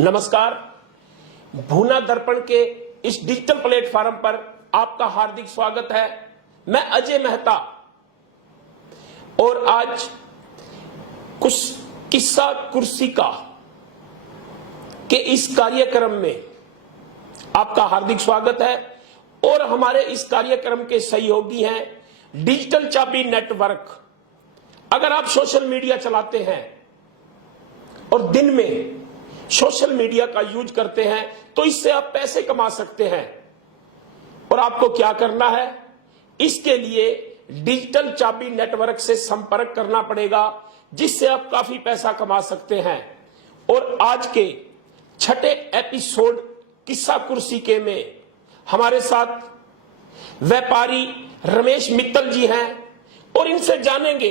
नमस्कार। भूना दर्पण के इस डिजिटल प्लेटफॉर्म पर आपका हार्दिक स्वागत है। मैं अजय मेहता और आज कुछ किस्सा कुर्सी का के इस कार्यक्रम में आपका हार्दिक स्वागत है। और हमारे इस कार्यक्रम के सहयोगी हैं डिजिटल चाबी नेटवर्क। अगर आप सोशल मीडिया चलाते हैं और दिन में सोशल मीडिया का यूज करते हैं तो इससे आप पैसे कमा सकते हैं। और आपको क्या करना है, इसके लिए डिजिटल चाबी नेटवर्क से संपर्क करना पड़ेगा, जिससे आप काफी पैसा कमा सकते हैं। और आज के छठे एपिसोड किस्सा कुर्सी के में हमारे साथ व्यापारी रमेश मित्तल जी हैं और इनसे जानेंगे,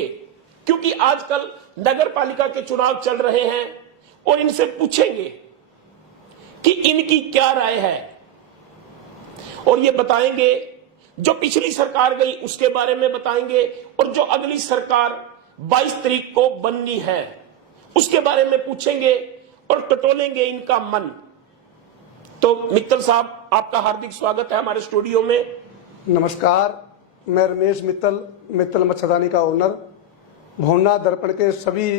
क्योंकि आजकल नगर पालिका के चुनाव चल रहे हैं, और इनसे पूछेंगे कि इनकी क्या राय है। और ये बताएंगे जो पिछली सरकार गई उसके बारे में बताएंगे, और जो अगली सरकार 22 तारीख को बननी है उसके बारे में पूछेंगे और टटोलेंगे इनका मन। तो मित्तल साहब, आपका हार्दिक स्वागत है हमारे स्टूडियो में। नमस्कार, मैं रमेश मित्तल, मित्तल मच्छरदानी का ओनर। भूना दर्पण के सभी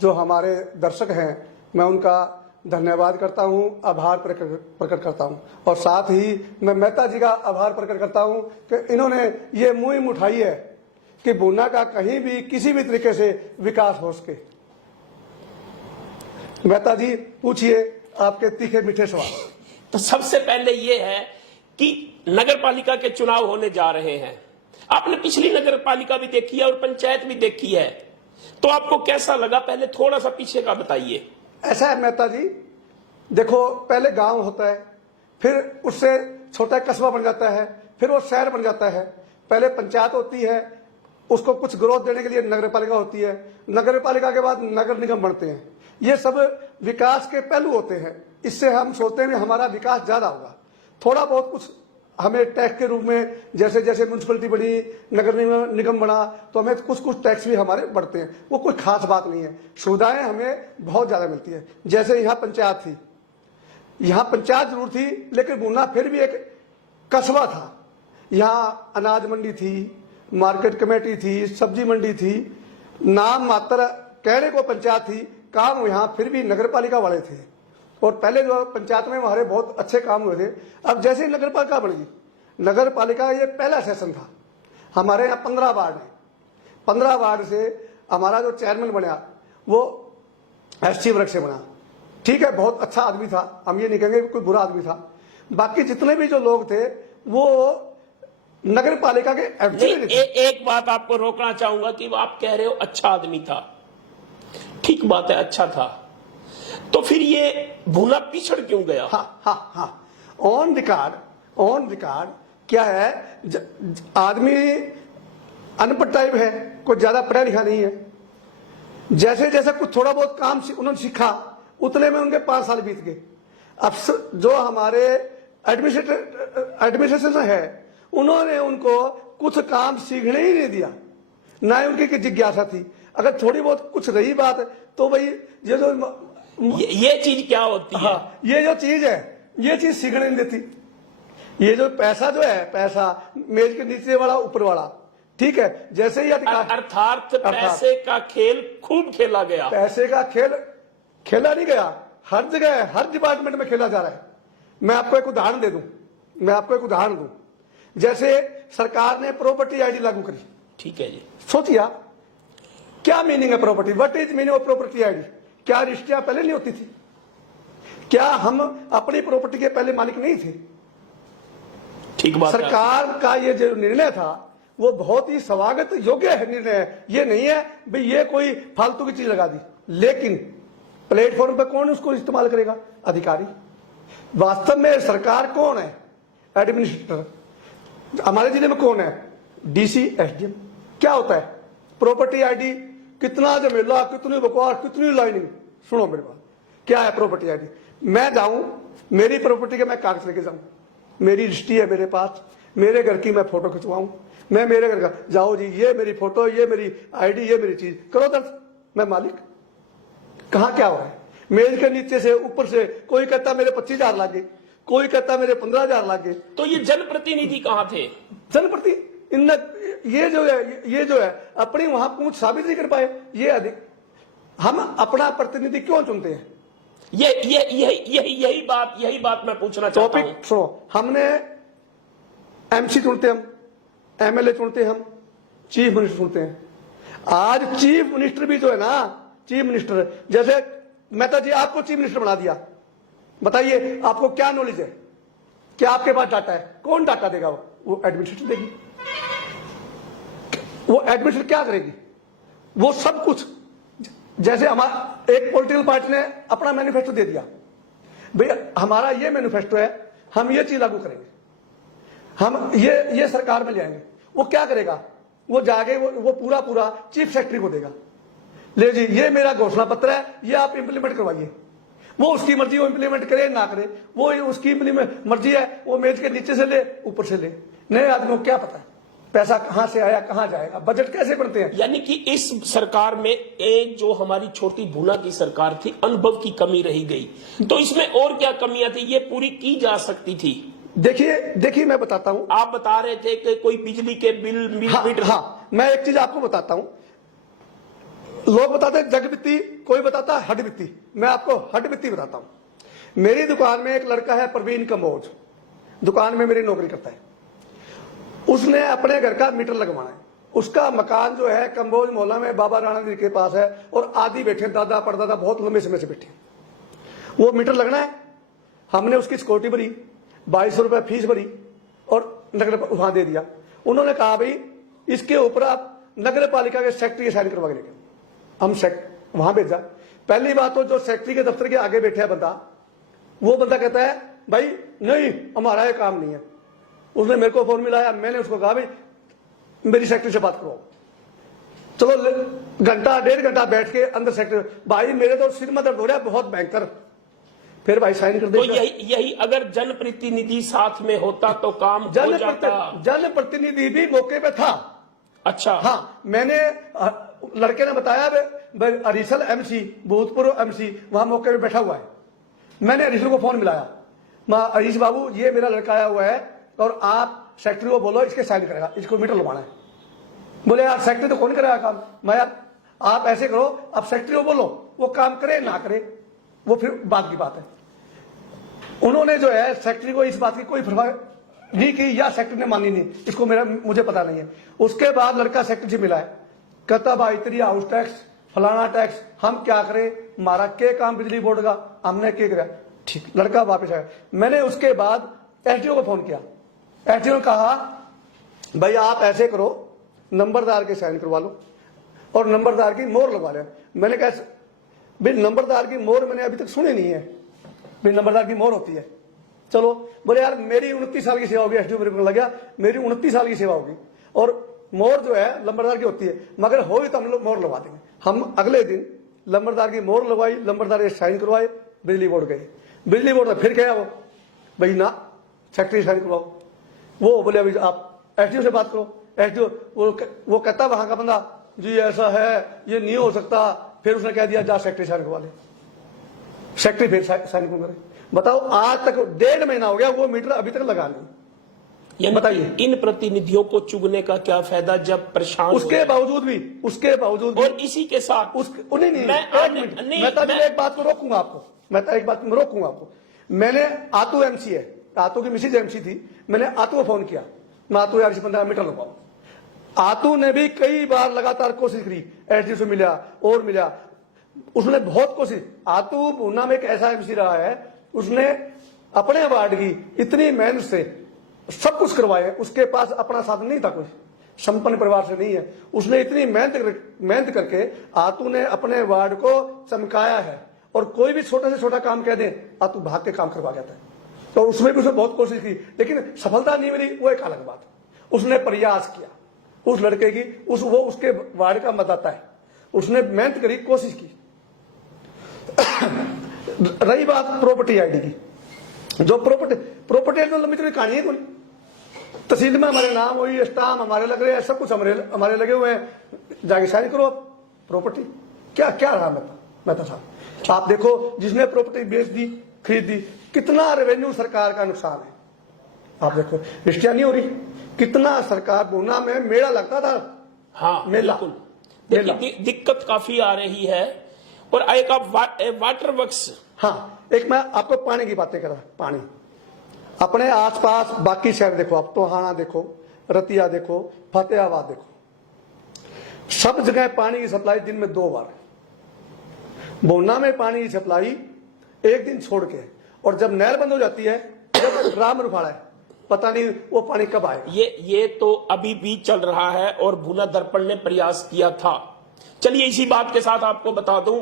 जो हमारे दर्शक हैं, मैं उनका धन्यवाद करता हूं, आभार प्रकट करता हूं। और साथ ही मैं मेहता जी का आभार प्रकट करता हूं कि इन्होंने ये मुहिम उठाई है कि भूना का कहीं भी किसी भी तरीके से विकास हो सके। मेहता जी, पूछिए आपके तीखे मीठे सवाल। तो सबसे पहले ये है कि नगर पालिका के चुनाव होने जा रहे हैं। आपने पिछली नगर पालिका भी देखी है और पंचायत भी देखी है, तो आपको कैसा लगा? पहले थोड़ा सा पीछे का बताइए। ऐसा है मेहता जी, देखो, पहले गांव होता है, फिर उससे छोटा कस्बा बन जाता है, फिर वो शहर बन जाता है। पहले पंचायत होती है, उसको कुछ ग्रोथ देने के लिए नगर पालिका होती है, नगर पालिका के बाद नगर निगम बनते हैं। ये सब विकास के पहलू होते हैं। इससे हम सोचते हैं हमारा विकास ज्यादा होगा। थोड़ा बहुत कुछ हमें टैक्स के रूप में, जैसे जैसे म्यूनसिपलिटी बनी, नगर निगम बना, तो हमें कुछ कुछ टैक्स भी हमारे बढ़ते हैं। वो कोई खास बात नहीं है, सुविधाएं हमें बहुत ज्यादा मिलती है। जैसे यहाँ पंचायत थी, यहाँ पंचायत जरूर थी, लेकिन भूना फिर भी एक कस्बा था। यहाँ अनाज मंडी थी, मार्केट कमेटी थी, सब्जी मंडी थी, नाम मात्र कहने को पंचायत थी, काम यहाँ फिर भी नगर पालिका वाले थे। और पहले जो पंचायत में हमारे बहुत अच्छे काम हुए थे। अब जैसे ही नगर पालिका बन गई, नगर पालिका ये पहला सेशन था। हमारे यहाँ 15 वार्ड है। 15 वार्ड से हमारा जो चेयरमैन बना वो एसटी वर्ग से बना। ठीक है, बहुत अच्छा आदमी था, हम ये नहीं कहेंगे कोई बुरा आदमी था। बाकी जितने भी जो लोग थे वो नगर पालिका के एक बात आपको रोकना चाहूंगा कि आप कह रहे हो अच्छा आदमी था, ठीक बात है, अच्छा था, तो फिर ये भूना पिछड़ क्यों गया? हाँ, ऑन रिकॉर्ड क्या है, आदमी अनपढ़ टाइप है, कोई ज्यादा पढ़ा लिखा नहीं है। जैसे जैसे कुछ थोड़ा बहुत काम उन्होंने सीखा, उतने में उनके 5 साल बीत गए। अब जो हमारे एडमिनिस्ट्रेशन है, उन्होंने उनको कुछ काम सीखने ही नहीं दिया, ना ही उनकी जिज्ञासा थी। अगर थोड़ी बहुत कुछ रही बात, तो भाई ये चीज क्या होती है? हाँ, ये जो चीज है, ये चीज सीखने नहीं देती। ये जो पैसा जो है, पैसा मेज के नीचे वाला ऊपर वाला, ठीक है, जैसे ही अर्थात पैसे का खेल खूब खेला गया। पैसे का खेल खेला नहीं गया, हर जगह हर डिपार्टमेंट में खेला जा रहा है। मैं आपको एक उदाहरण दे दूं, जैसे सरकार ने प्रॉपर्टी आईडी लागू करी। ठीक है जी, सोचिए क्या मीनिंग है property, what is meaning of property ID? क्या रजिस्ट्रियां पहले नहीं होती थी? क्या हम अपनी प्रॉपर्टी के पहले मालिक नहीं थे? ठीक बात। सरकार का ये जो निर्णय था वो बहुत ही स्वागत योग्य है निर्णय है। ये नहीं है भाई ये कोई फालतू की चीज लगा दी, लेकिन प्लेटफॉर्म पे कौन उसको इस्तेमाल करेगा? अधिकारी। वास्तव में सरकार कौन है? एडमिनिस्ट्रेटर। हमारे जिले में कौन है? DC, SDM. क्या होता है प्रॉपर्टी आईडी? कितना झमेला, कितनी बकवास, कितनी लाइनिंग। सुनो मेरे बात, क्या है प्रॉपर्टी आईडी? मैं जाऊं, मेरी प्रॉपर्टी के मैं कागज लेके जाऊं, मेरी रजिस्ट्री है मेरे पास, मेरे घर की मैं फोटो खिंचवाऊं, मैं मेरे घर का, जाओ जी ये मेरी फोटो, ये मेरी आईडी, ये मेरी चीज, करो दर्ज, मैं मालिक। कहां क्या हो रहा है? मेज के नीचे से ऊपर से कोई कहता मेरे 25,000 लागे, कोई कहता मेरे 15,000 लागे। तो ये जनप्रतिनिधि कहाँ थे? जनप्रति इन ये जो है अपनी वहां पूछ साबित नहीं कर पाए। ये अधिक हम अपना प्रतिनिधि क्यों चुनते हैं? यही बात मैं पूछना चाहता हूं। टॉपिक सुनो, हमने एमसी चुनते, हम एमएलए चुनते, हम चीफ मिनिस्टर चुनते हैं। आज चीफ मिनिस्टर भी जो है ना, चीफ मिनिस्टर जैसे मेहता जी आपको चीफ मिनिस्टर बना दिया, बताइए आपको क्या नॉलेज है, क्या आपके पास डाटा है? कौन डाटा देगा? वो एडमिनिस्ट्रेशन देगी। वो एडमिनिस्ट्रेशन क्या करेगी? वो सब कुछ जैसे हमारा एक पॉलिटिकल पार्टी ने अपना मैनिफेस्टो दे दिया, भैया हमारा ये मैनिफेस्टो है, हम ये चीज लागू करेंगे, हम ये सरकार में ले आएंगे। वो क्या करेगा? वो जाके वो पूरा चीफ सेक्रेटरी को देगा, ले जी ये मेरा घोषणा पत्र है, ये आप इंप्लीमेंट करवाइए। वो उसकी मर्जी, वो इंप्लीमेंट करे ना करे, वो उसकी मर्जी है। वो मेज के नीचे से ले, ऊपर से ले। नए आदमी को क्या पता है पैसा कहां से आया, कहां जाएगा, बजट कैसे बनते हैं? यानी कि इस सरकार में एक जो हमारी छोटी भूना की सरकार थी, अनुभव की कमी रही गई। तो इसमें और क्या कमियां थी, ये पूरी की जा सकती थी? देखिए मैं बताता हूं। आप बता रहे थे कि कोई बिजली के बिल हाँ, मैं एक चीज आपको बताता हूं। लोग बताते हैं जगबित्ती, कोई बताता है हडबित्ती। मैं आपको हडबित्ती बताता हूं। मेरी दुकान में एक लड़का है प्रवीण कंबोज, दुकान में मेरी नौकरी करता है। उसने अपने घर का मीटर लगवाना है। उसका मकान जो है कंबोज मोहल्ला में बाबा राणा जी के पास है, और आदि बैठे, दादा परदादा बहुत लंबे समय से बैठे। वो मीटर लगना है, हमने उसकी सिक्योरिटी भरी, 2200 रुपये फीस भरी और नगर वहां दे दिया। उन्होंने कहा भाई इसके ऊपर आप नगर पालिका के सेक्रेटरी साइन करवा के लेके। हम वहां भेजा। पहली बात तो जो सेक्रेटरी के दफ्तर के आगे बैठा है बंदा, वो बंदा कहता है भाई नहीं हमारा ये काम नहीं है। उसने मेरे को फोन मिलाया, मैंने उसको कहा भाई मेरी सेक्रेटरी से बात करो। चलो घंटा 1.5 घंटा बैठ के अंदर सेक्रेटरी, भाई मेरे तो सिर में दर्द हो रहा है बहुत भयंकर। फिर भाई साइन कर दे। तो यही अगर जनप्रतिनिधि साथ में होता तो काम हो जाता। जनप्रतिनिधि भी मौके पे था। अच्छा, हाँ, मैंने लड़के ने बताया हरीशल एमसी, भूतपूर्व एमसी वहां मौके पे बैठा हुआ है। मैंने हरीशल को फोन मिलाया, हरीश बाबू ये मेरा लड़का आया हुआ है और आप सेक्रेटरी को बोलो इसके साइन करेगा, इसको मीटर लगवाना है। बोले यार सेक्रेटरी तो कौन करेगा काम? मैं यार आप ऐसे करो, आप सेक्रेटरी को बोलो, वो काम करे ना करे वो फिर बात की बात है। उन्होंने जो है सेक्रेटरी को इस बात की कोई परवाह नहीं की, या सेक्रेटरी ने मानी नहीं, इसको मुझे पता नहीं है। उसके बाद लड़का सेक्रेटरी से मिला है, कहता भाई तेरी हाउस टैक्स फलाना टैक्स हम क्या करें, हमारा के काम बिजली बोर्ड का, हमने क्या करा। ठीक, लड़का वापस आया। मैंने उसके बाद एसडीओ को फोन किया। एसडीओ ने कहा भाई आप ऐसे करो, नंबरदार के साइन करवा लो और नंबरदार की मोहर लगवा ले। मैंने कहा भाई नंबरदार की मोहर मैंने अभी तक सुनी नहीं है, भाई नंबरदार की मोहर होती है। चलो, बोले यार मेरी 29 साल की सेवा होगी। एसडीओ मेरे को लग गया मेरी 29 साल की सेवा होगी और मोहर जो है नंबरदार की होती है, मगर हो तो हम लोग मोहर लगवा देंगे। हम अगले दिन नंबरदार की मोहर लगवाई, नंबरदार के साइन करवाए, बिजली बोर्ड गए। बिजली बोर्ड फिर गया वो, भाई ना सेक्रेटरी साइन करवाओ। वो बोले अभी आप एसडीओ से बात करो। एसडीओ वो कहता वहां का बंदा जी ऐसा है ये नहीं हो सकता। फिर उसने कह दिया जा सेक्रेटरी साइन करवा ले। सेक्रेटरी फिर साइन क्यों करे? बताओ, आज तक 1.5 महीना हो गया वो मीटर अभी तक लगा नहीं। बताइए इन प्रतिनिधियों को चुगने का क्या फायदा जब परेशान उसके बावजूद भी और इसी के साथ मैं तो एक बात को रोकूंगा आपको, मैंने आतू एमसी है, आतू की मिसिज एमसी थी, मैंने आतू को फोन किया, मैं आतू यार 15 मीटर लगवाऊं। आतू ने भी कई बार लगातार कोशिश करी, एसडीओ से मिला और मिला, उसने बहुत कोशिश। आतू पूना में एक ऐसा एमसी रहा है, उसने अपने वार्ड की इतनी मेहनत से सब कुछ करवाया। उसके पास अपना साधन नहीं था, कोई संपन्न परिवार से नहीं है। उसने इतनी मेहनत करके आतू ने अपने वार्ड को चमकाया है। और कोई भी छोटा से छोटा काम कह दे आतू भाग के काम करवा जाता है। तो उसमें भी उसने बहुत कोशिश की, लेकिन सफलता नहीं मिली, वो एक अलग बात। उसने प्रयास किया उस लड़के की, वो उसके वार्ड का मतदाता है, उसने मेहनत करी, कोशिश की। रही बात प्रॉपर्टी आईडी की, जो प्रॉपर्टी तो लंबी चौड़ी कहानी है। कोई तहसील में हमारे नाम हुई, स्टाम्प हमारे लग रहे हैं, सब कुछ हमारे लगे हुए हैं, जाके साइन करो प्रॉपर्टी। क्या क्या रहा मैं मेहता साहब। आप देखो, जिसने प्रॉपर्टी बेच दी, खरीद दी, कितना रेवेन्यू सरकार का नुकसान है। आप देखो, रिश्तियां नहीं हो रही, कितना सरकार बोना में मेला लगता था। हाँ मेला, बिल्कुल। देखिए दिक्कत काफी आ रही है। और एक आप वाटर वर्क्स, हाँ, एक मैं आपको पानी की बातें कर रहा, पानी अपने आसपास बाकी शहर देखो, आप टोहाना देखो, रतिया देखो, फतेहाबाद देखो, सब जगह पानी की सप्लाई दिन में 2 बार। बोना में पानी की सप्लाई एक दिन छोड़ के, और जब नहर बंद हो जाती है, जब ड्राम उखाड़ा है, पता नहीं वो पानी कब आएगा। ये तो अभी भी चल रहा है और भूना दर्पण ने प्रयास किया था। चलिए इसी बात के साथ आपको बता दूं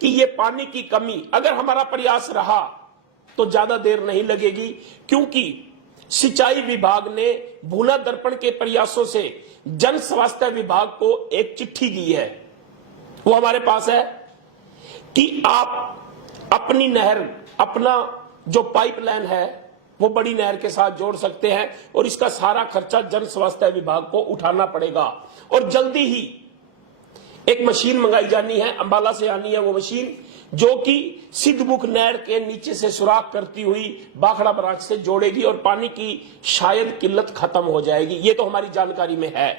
कि ये पानी की कमी अगर हमारा प्रयास रहा तो ज्यादा देर नहीं लगेगी, क्योंकि सिंचाई विभाग ने भूना दर्पण के प्रयासों से जन स्वास्थ्य विभाग को एक चिट्ठी दी है, वो हमारे पास है, कि आप अपनी नहर, अपना जो पाइपलाइन है वो बड़ी नहर के साथ जोड़ सकते हैं और इसका सारा खर्चा जन स्वास्थ्य विभाग को उठाना पड़ेगा। और जल्दी ही एक मशीन मंगाई जानी है, अंबाला से आनी है वो मशीन, जो कि सिद्धमुख नहर के नीचे से सुराख करती हुई बाखड़ा ब्रांच से जोड़ेगी और पानी की शायद किल्लत खत्म हो जाएगी। ये तो हमारी जानकारी में है।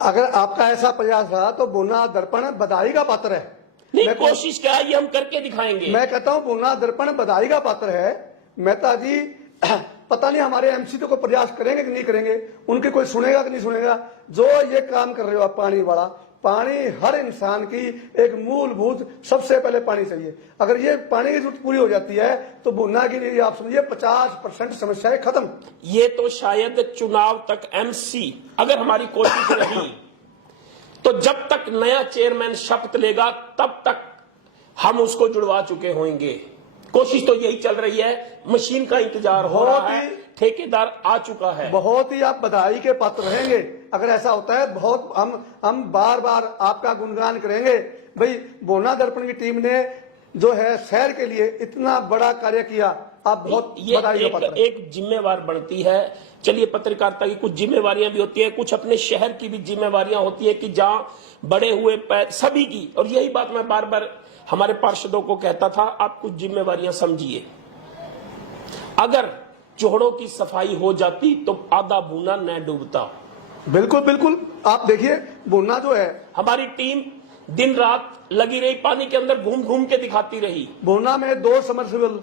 अगर आपका ऐसा प्रयास रहा तो बोना दर्पण बधाई का पात्र है। नहीं, कोशिश क्या है, ये हम करके दिखाएंगे। मैं कहता हूं बोना दर्पण बधाई का पात्र है। मेहता जी, पता नहीं हमारे एमसी तो कोई प्रयास करेंगे कि नहीं करेंगे, उनके कोई सुनेगा कि नहीं सुनेगा। जो ये काम कर रहे हो आप, पानी वाला, पानी हर इंसान की एक मूलभूत, सबसे पहले पानी चाहिए। अगर ये पानी की जरूरत पूरी हो जाती है तो बोना की नहीं, आप समझिए 50% समस्याएं खत्म। ये तो शायद चुनाव तक एमसी, अगर हमारी कोशिश रही तो जब तक नया चेयरमैन शपथ लेगा तब तक हम उसको जुड़वा चुके होंगे। कोशिश तो यही चल रही है, मशीन का इंतजार हो रहा है, ठेकेदार आ चुका है। बहुत ही आप बधाई के पात्र रहेंगे अगर ऐसा होता है। बहुत हम बार बार आपका गुणगान करेंगे। भाई, बोना दर्पण की टीम ने जो है शहर के लिए इतना बड़ा कार्य किया, आप बहुत बधाई का पात्र। एक जिम्मेवार बनती है। चलिए, पत्रकारिता की कुछ जिम्मेवारियां भी होती है, कुछ अपने शहर की भी जिम्मेवारियां होती है कि जहां बड़े हुए सभी की। और यही बात मैं बार बार हमारे पार्षदों को कहता था, आप कुछ जिम्मेवारियां समझिए। अगर जोड़ों की सफाई हो जाती तो आधा बूना न डूबता। बिल्कुल बिल्कुल, आप देखिए बोना जो है, हमारी टीम दिन रात लगी रही, पानी के अंदर घूम घूम के दिखाती रही। बोना में 2 सबमर्सिबल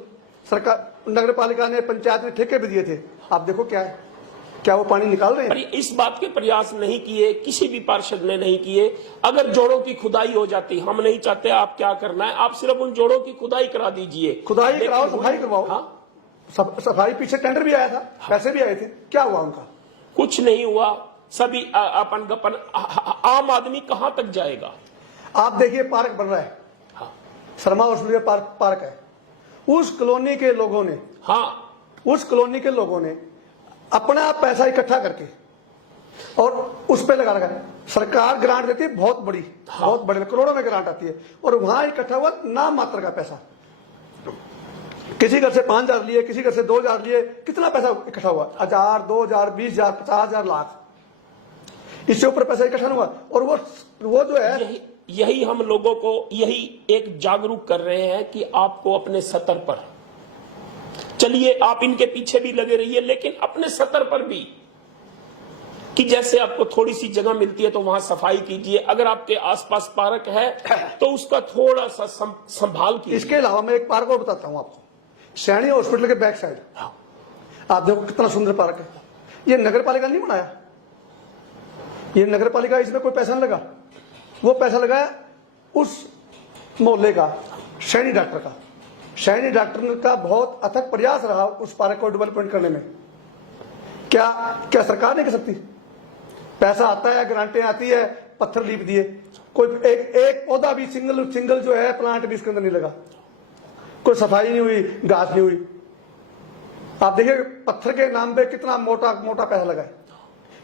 सरकार, नगर पालिका ने, पंचायत ने ठेके भी दिए थे। आप देखो क्या है, क्या वो पानी निकाल रहे हैं? इस बात के प्रयास नहीं किए, किसी भी पार्षद ने नहीं किए। अगर जोड़ों की खुदाई हो जाती, हम नहीं चाहते, आप क्या करना है, आप सिर्फ उन जोड़ों की खुदाई करा दीजिए। खुदाई कराओ, सफाई करवाओ। हाँ, सफाई, पीछे टेंडर भी आया था, पैसे भी आए थे, क्या हुआ उनका? कुछ नहीं हुआ। सभी अपन गपन, आम आदमी कहां तक जाएगा? आप देखिए, पार्क बन रहा है, हाँ, शर्मा और पार्क है। उस कॉलोनी के लोगों ने, हाँ, उस कॉलोनी के लोगों ने अपना पैसा इकट्ठा करके और उस पे लगा रखा है। सरकार ग्रांट देती है, बहुत बड़ी, हाँ, बहुत बड़े करोड़ों में ग्रांट आती है, और वहां इकट्ठा हुआ नाम मात्र का पैसा। किसी घर से 5,000 लिए, किसी घर से 2,000 लिए, कितना पैसा इकट्ठा हुआ? 1,000, 2,000, 20,000, 50,000, लाख, इससे ऊपर पैसा इकट्ठा हुआ। और वो जो है, यही हम लोगों को यही एक जागरूक कर रहे हैं कि आपको अपने सतर पर, चलिए आप इनके पीछे भी लगे रहिए, लेकिन अपने सतर पर भी, कि जैसे आपको थोड़ी सी जगह मिलती है तो वहां सफाई कीजिए। अगर आपके आसपास पार्क है तो उसका थोड़ा सा संभाल कीजिए। इसके अलावा मैं एक पार्क और बताता हूं आपको, सैनी हॉस्पिटल के बैक साइड। आप देखो कितना सुंदर पार्क है। ये नगर पालिका नहीं बनाया, ये नगर पालिका, इसमें कोई पैसा नहीं लगा। वो पैसा लगाया उस मोहल्ले का सैनी डॉक्टर का। सैनी डॉक्टर का बहुत अथक प्रयास रहा उस पार्क को डेवलपमेंट करने में। क्या सरकार नहीं कर सकती? पैसा आता है, ग्रांटें आती है, पत्थर लीप दिए, कोई एक पौधा भी सिंगल जो है प्लांट भी इसके अंदर नहीं लगा, कोई सफाई नहीं हुई, घास नहीं हुई। आप देखिए पत्थर के नाम पे कितना मोटा मोटा पैसा लगा है।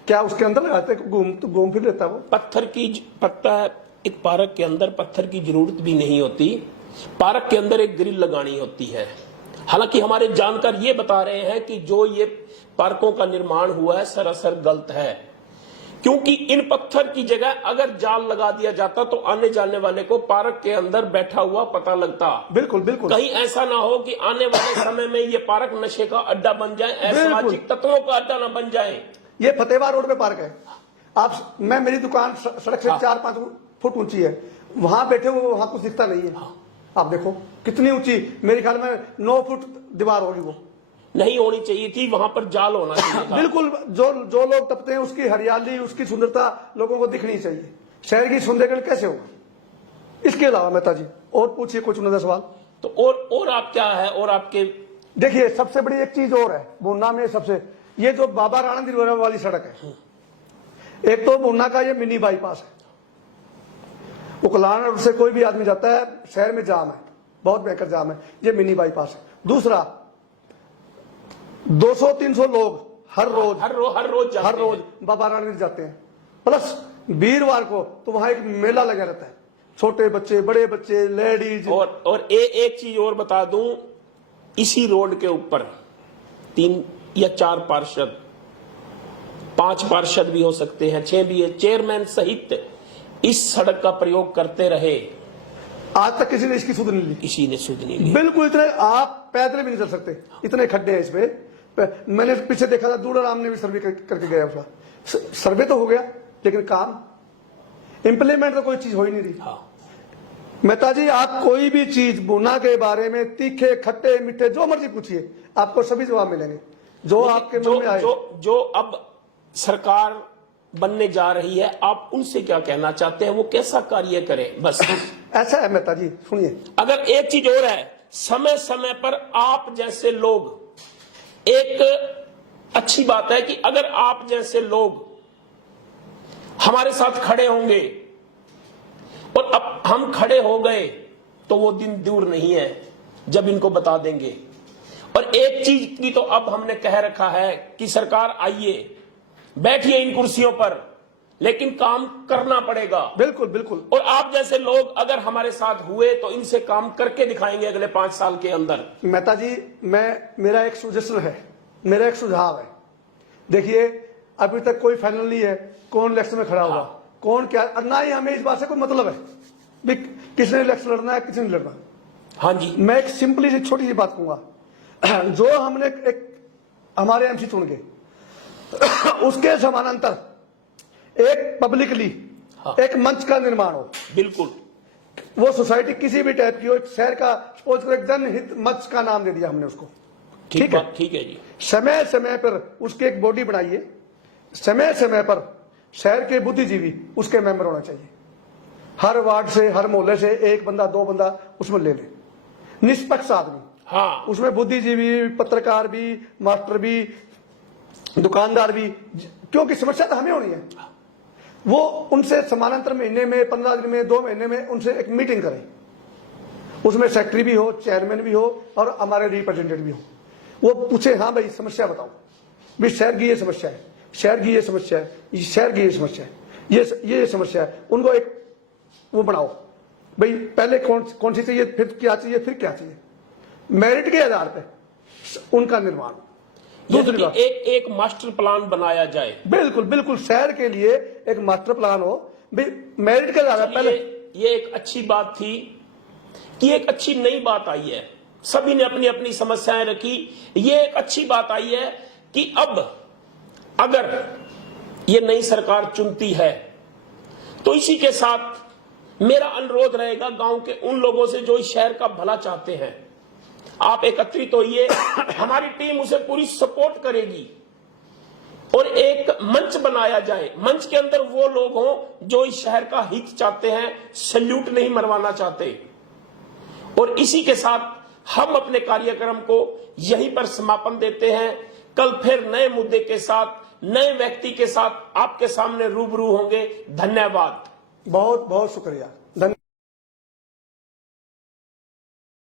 क्या उसके अंदर लगाते, घूम फिर लेता वो पत्थर की पत्ता। एक पार्क के अंदर पत्थर की जरूरत भी नहीं होती, पार्क के अंदर एक ग्रिल लगानी होती है। हालांकि हमारे जानकार ये बता रहे हैं कि जो ये पार्कों का निर्माण हुआ है सरासर गलत है। क्योंकि इन पत्थर की जगह अगर जाल लगा दिया जाता तो आने जाने वाले को पार्क के अंदर बैठा हुआ पता लगता। बिल्कुल बिल्कुल। कहीं ऐसा ना हो कि आने वाले समय में ये पार्क नशे का अड्डा बन जाए, असामाजिक तत्वों का अड्डा ना बन जाए। ये फतेहबाद रोड पे पार्क है। मेरी दुकान सड़क से 4-5 फुट ऊंची है, वहां बैठे हो वहां कुछ दिखता नहीं है। आप देखो कितनी ऊंची, मेरे ख्याल में 9 फुट दीवार होगी, वो नहीं होनी चाहिए थी, वहां पर जाल होना चाहिए था। बिल्कुल। जो लोग तपते हैं उसकी हरियाली, उसकी सुंदरता लोगों को दिखनी चाहिए। शहर की सौंदर्यकरण कैसे होगा? इसके अलावा मेहता जी और पूछिए कुछ उन्नत सवाल। तो और आप क्या है, और आपके देखिए सबसे बड़ी एक चीज और है बुन्ना में, सबसे ये जो बाबा राणा दिलवारा वाली सड़क है, एक तो बुन्ना का ये मिनी बाईपास है। उकलान रोड से कोई भी आदमी जाता है, शहर में जाम है, बहुत भयंकर जाम है, ये मिनी बाईपास है। दूसरा 200-300 लोग हर रोज बाबा राणा जाते हैं, प्लस वीरवार को तो वहां एक मेला लगा रहता है, छोटे बच्चे, बड़े बच्चे, लेडीज। और एक चीज और बता दूं, इसी रोड के ऊपर 3 या 4 पार्षद, 5 पार्षद भी हो सकते हैं, 6 भी है, चेयरमैन सहित इस सड़क का प्रयोग करते रहे। आज तक किसी ने इसकी सुध नहीं ली, किसी ने सुध नहीं ली। बिल्कुल। इतने आप पैदल भी नहीं चल सकते, इतने खड्डे हैं इस पे। मैंने पीछे देखा था, दूड़ाराम ने भी सर्वे करके गया, उसका सर्वे तो हो गया, लेकिन काम इंप्लीमेंट तो कोई चीज हो ही नहीं रही। मेहता जी आप कोई भी चीज बुना के बारे में, तीखे खट्टे मीठे जो मर्जी पूछिए, आपको सभी जवाब मिलेंगे जो आपके मन में आए। जो अब सरकार बनने जा रही है, आप उनसे क्या कहना चाहते हैं, वो कैसा कार्य करें? बस ऐसा है मेहता जी, सुनिए। अगर एक चीज और है, समय समय पर आप जैसे लोग, एक अच्छी बात है कि अगर आप जैसे लोग हमारे साथ खड़े होंगे, और अब हम खड़े हो गए तो वो दिन दूर नहीं है जब इनको बता देंगे। और एक चीज की तो अब हमने कह रखा है कि सरकार आइए, बैठिए इन कुर्सियों पर, लेकिन काम करना पड़ेगा। बिल्कुल बिल्कुल। और आप जैसे लोग अगर हमारे साथ हुए तो इनसे काम करके दिखाएंगे अगले 5 साल के अंदर। मेहता जी मेरा एक सजेशन है, मेरा एक सुझाव है। देखिए अभी तक कोई फाइनल नहीं है कौन इलेक्शन में खड़ा होगा, कौन क्या, ना ही हमें इस बात से कोई मतलब है भी किसने इलेक्शन लड़ना है, किसने नहीं लड़ना। हाँ जी, मैं एक सिंपली सी छोटी सी बात कहूंगा, जो हमने एक हमारे एमसी चुन के उसके समानांतर एक पब्लिकली एक मंच का निर्माण हो। बिल्कुल। वो सोसाइटी किसी भी टाइप की हो, एक शहर का सपोज करो, एक जनहित मंच का नाम दे दिया हमने उसको। ठीक है जी। समय समय पर उसकी एक बॉडी बनाइए, समय समय पर शहर के बुद्धिजीवी उसके मेंबर होना चाहिए। हर वार्ड से, हर मोहल्ले से 1 बंदा 2 बंदा उसमें ले ले, निष्पक्ष आदमी। हाँ, उसमें बुद्धिजीवी, पत्रकार भी, मास्टर भी, दुकानदार भी, क्योंकि समस्या तो हमें होनी है। वो उनसे समानांतर महीने में, 15 दिन में, 2 महीने में उनसे एक मीटिंग करें, उसमें सेक्रेटरी भी हो, चेयरमैन भी हो और हमारे रिप्रेजेंटेटिव भी हो। वो पूछे, हाँ भाई समस्या बताओ, भाई शहर की ये समस्या है, शहर की ये समस्या है, शहर की ये समस्या है, ये समस्या है। उनको एक वो बनाओ, भाई पहले कौन सी चाहिए, फिर क्या चाहिए, फिर क्या चाहिए, मेरिट के आधार पर उनका निर्माण। दूसरी बात, एक मास्टर प्लान बनाया जाए। बिल्कुल बिल्कुल, शहर के लिए एक मास्टर प्लान हो, भाई मेरिट के आधार पर। पहले ये एक अच्छी बात थी कि एक अच्छी नई बात आई है, सभी ने अपनी अपनी समस्याएं रखी। ये एक अच्छी बात आई है कि अब अगर ये नई सरकार चुनती है तो इसी के साथ मेरा अनुरोध रहेगा गांव के उन लोगों से जो इस शहर का भला चाहते हैं, आप एकत्रित होइए, हमारी टीम उसे पूरी सपोर्ट करेगी और एक मंच बनाया जाए। मंच के अंदर वो लोग हों जो इस शहर का हित चाहते हैं, सैल्यूट नहीं मरवाना चाहते। और इसी के साथ हम अपने कार्यक्रम को यहीं पर समापन देते हैं। कल फिर नए मुद्दे के साथ, नए व्यक्ति के साथ आपके सामने रूबरू होंगे। धन्यवाद। बहुत बहुत शुक्रिया।